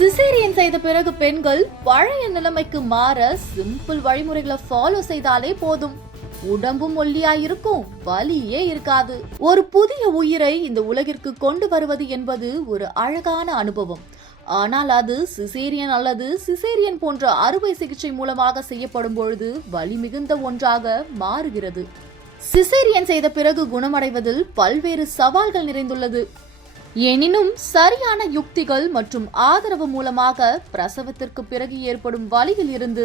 Caesarean செய்த பிறகு பெண்கள் பழைய நிலைமைக்கு மாற சிம்பிள் வழிமுறைகளை ஃபாலோ செய்தாலே போதும். உடம்பும் ஒல்லியா இருக்கும் வலியே இருக்காது. ஒரு புதிய உயிரை இந்த உலகிற்கு கொண்டு வருவது என்பது ஒரு அழகான அனுபவம். ஆனால் அது சிசேரியன் அல்லது சிசேரியன் போன்ற அறுவை சிகிச்சை மூலமாக செய்யப்படும் பொழுது வலி மிகுந்த ஒன்றாக மாறுகிறது. சிசேரியன் செய்த பிறகு குணமடைவதில் பல்வேறு சவால்கள் நிறைந்துள்ளது. எனினும் சரியான யுக்திகள் மற்றும் ஆதரவு மூலமாக பிரசவத்திற்கு பிறகு ஏற்படும் வலியில் இருந்து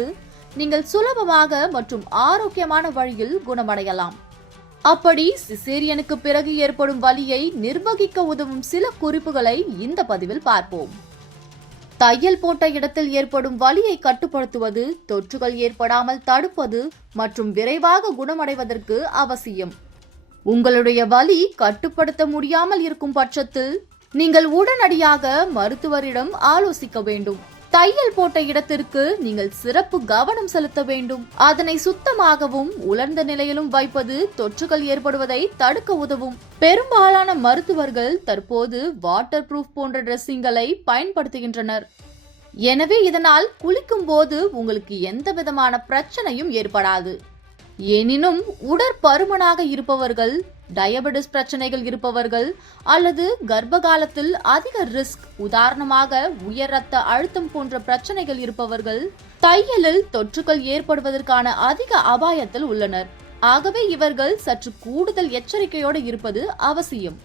நீங்கள் சுலபமாக மற்றும் ஆரோக்கியமான வழியில் குணமடையலாம். அப்படி சிசேரியனுக்கு பிறகு ஏற்படும் வலியை நிர்வகிக்க உதவும் சில குறிப்புகளை இந்த பதிவில் பார்ப்போம். தையல் போட்ட இடத்தில் ஏற்படும் வலியை கட்டுப்படுத்துவது தொற்றுகள் ஏற்படாமல் தடுப்பது மற்றும் விரைவாக குணமடைவதற்கு அவசியம். உங்களுடைய வலி கட்டுப்படுத்த முடியாமல் இருக்கும் பட்சத்தில் நீங்கள் உடனடியாக மருத்துவரிடம் ஆலோசிக்க வேண்டும். தையல் போட்ட இடத்திற்கு நீங்கள் சிறப்பு கவனம் செலுத்த வேண்டும். அதனை சுத்தமாகவும் உலர்ந்த நிலையிலும் வைப்பது தொற்றுகள் ஏற்படுவதை தடுக்க உதவும். பெரும்பாலான மருத்துவர்கள் தற்போது வாட்டர் ப்ரூஃப் போன்ற ட்ரெஸ்ஸிங்களை பயன்படுத்துகின்றனர். எனவே இதனால் குளிக்கும் போது உங்களுக்கு எந்த விதமான பிரச்சனையும் ஏற்படாது. எனினும் உடற்பருமனாக இருப்பவர்கள் டயபெட்டிஸ் பிரச்சனைகள் இருப்பவர்கள் அல்லது கர்ப்ப காலத்தில் அதிக ரிஸ்க் உதாரணமாக உயர் ரத்த அழுத்தம் போன்ற பிரச்சனைகள் இருப்பவர்கள் தையலில் தொற்றுகள் ஏற்படுவதற்கான அதிக அபாயத்தில் உள்ளனர். ஆகவே இவர்கள் சற்று கூடுதல் எச்சரிக்கையோடு இருப்பது அவசியம்.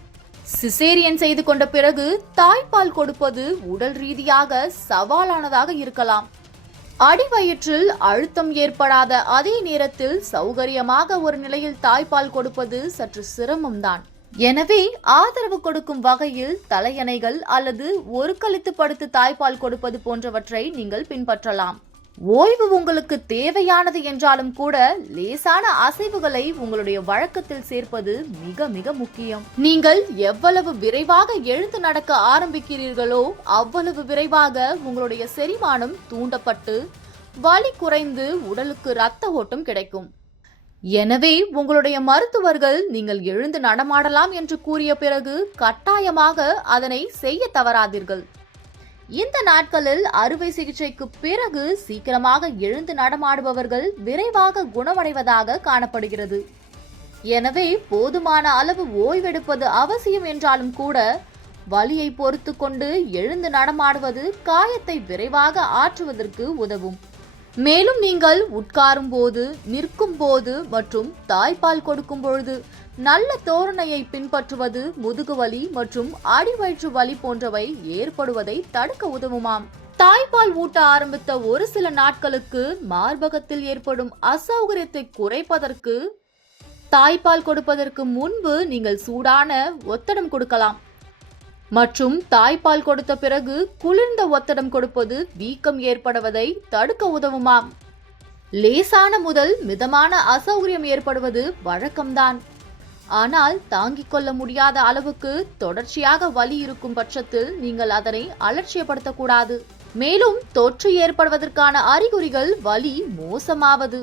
சிசேரியன் செய்து கொண்ட பிறகு தாய்ப்பால் கொடுப்பது உடல் ரீதியாக சவாலானதாக இருக்கலாம். அடிவயிற்றில் அழுத்தம் ஏற்படாத அதே நேரத்தில் சௌகரியமாக ஒரு நிலையில் தாய்ப்பால் கொடுப்பது சற்று சிரமம்தான். எனவே ஆதரவு கொடுக்கும் வகையில் தலையணைகள் அல்லது ஒரு கழித்து படுத்து தாய்ப்பால் கொடுப்பது போன்றவற்றை நீங்கள் பின்பற்றலாம். ஓய்வு உங்களுக்கு தேவையானது என்றாலும் கூட லேசான அசைவுகளை உங்களுடைய வழக்கத்தில் சேர்ப்பது மிக மிக முக்கியம். நீங்கள் எவ்வளவு விரைவாக எழுந்து நடக்க ஆரம்பிக்கிறீர்களோ அவ்வளவு விரைவாக உங்களுடைய செரிமானம் தூண்டப்பட்டு வலி குறைந்து உடலுக்கு ரத்த ஓட்டம் கிடைக்கும். எனவே உங்களுடைய மருத்துவர்கள் நீங்கள் எழுந்து நடமாடலாம் என்று கூறிய பிறகு கட்டாயமாக அதனை செய்ய தவறாதீர்கள். இந்த நாட்களில் அறுவை சிகிச்சைக்கு பிறகு சீக்கிரமாக எழுந்து நடமாடுபவர்கள் விரைவாக குணமடைவதாக காணப்படுகிறது. எனவே போதுமான அளவு ஓய்வெடுப்பது அவசியம் என்றாலும் கூட வலியை பொறுத்து கொண்டு எழுந்து நடமாடுவது காயத்தை விரைவாக ஆற்றுவதற்கு உதவும். மேலும் நீங்கள் உட்காரும் போது நிற்கும் போது மற்றும் தாய்ப்பால் கொடுக்கும் பொழுது நல்ல தோரணையை பின்பற்றுவது முதுகுவலி மற்றும் அடிவயிற்று வலி போன்றவை ஏற்படுவதை தடுக்க உதவுமாம். தாய்ப்பால் ஊட்ட ஆரம்பித்த ஒரு சில நாட்களுக்கு மார்பகத்தில் ஏற்படும் அசௌகரியத்தை குறைப்பதற்கு தாய்ப்பால் கொடுப்பதற்கு முன்பு நீங்கள் சூடான ஒத்தடம் கொடுக்கலாம். மற்றும் தாய்ப்பால் கொடுத்த பிறகு குளிர்ந்த ஒத்தடம் கொடுப்பது வீக்கம் ஏற்படுவதை தடுக்க உதவுமாம். லேசான முதல் மிதமான அசௌகரியம் ஏற்படுவது வழக்கம்தான். ஆனால் தாங்கிக் கொள்ள முடியாத அளவுக்கு தொடர்ச்சியாக வலி இருக்கும் பட்சத்தில் நீங்கள் அதனை அலட்சியப்படுத்தக்கூடாது. மேலும் தொற்று ஏற்படுவதற்கான அறிகுறிகள் வலி மோசமாவது.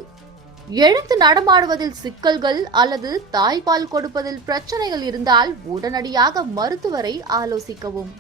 எழுந்து நடமாடுவதில் சிக்கல்கள் அல்லது தாய்ப்பால் கொடுப்பதில் பிரச்சனைகள் இருந்தால் உடனடியாக மருத்துவரை ஆலோசிக்கவும்.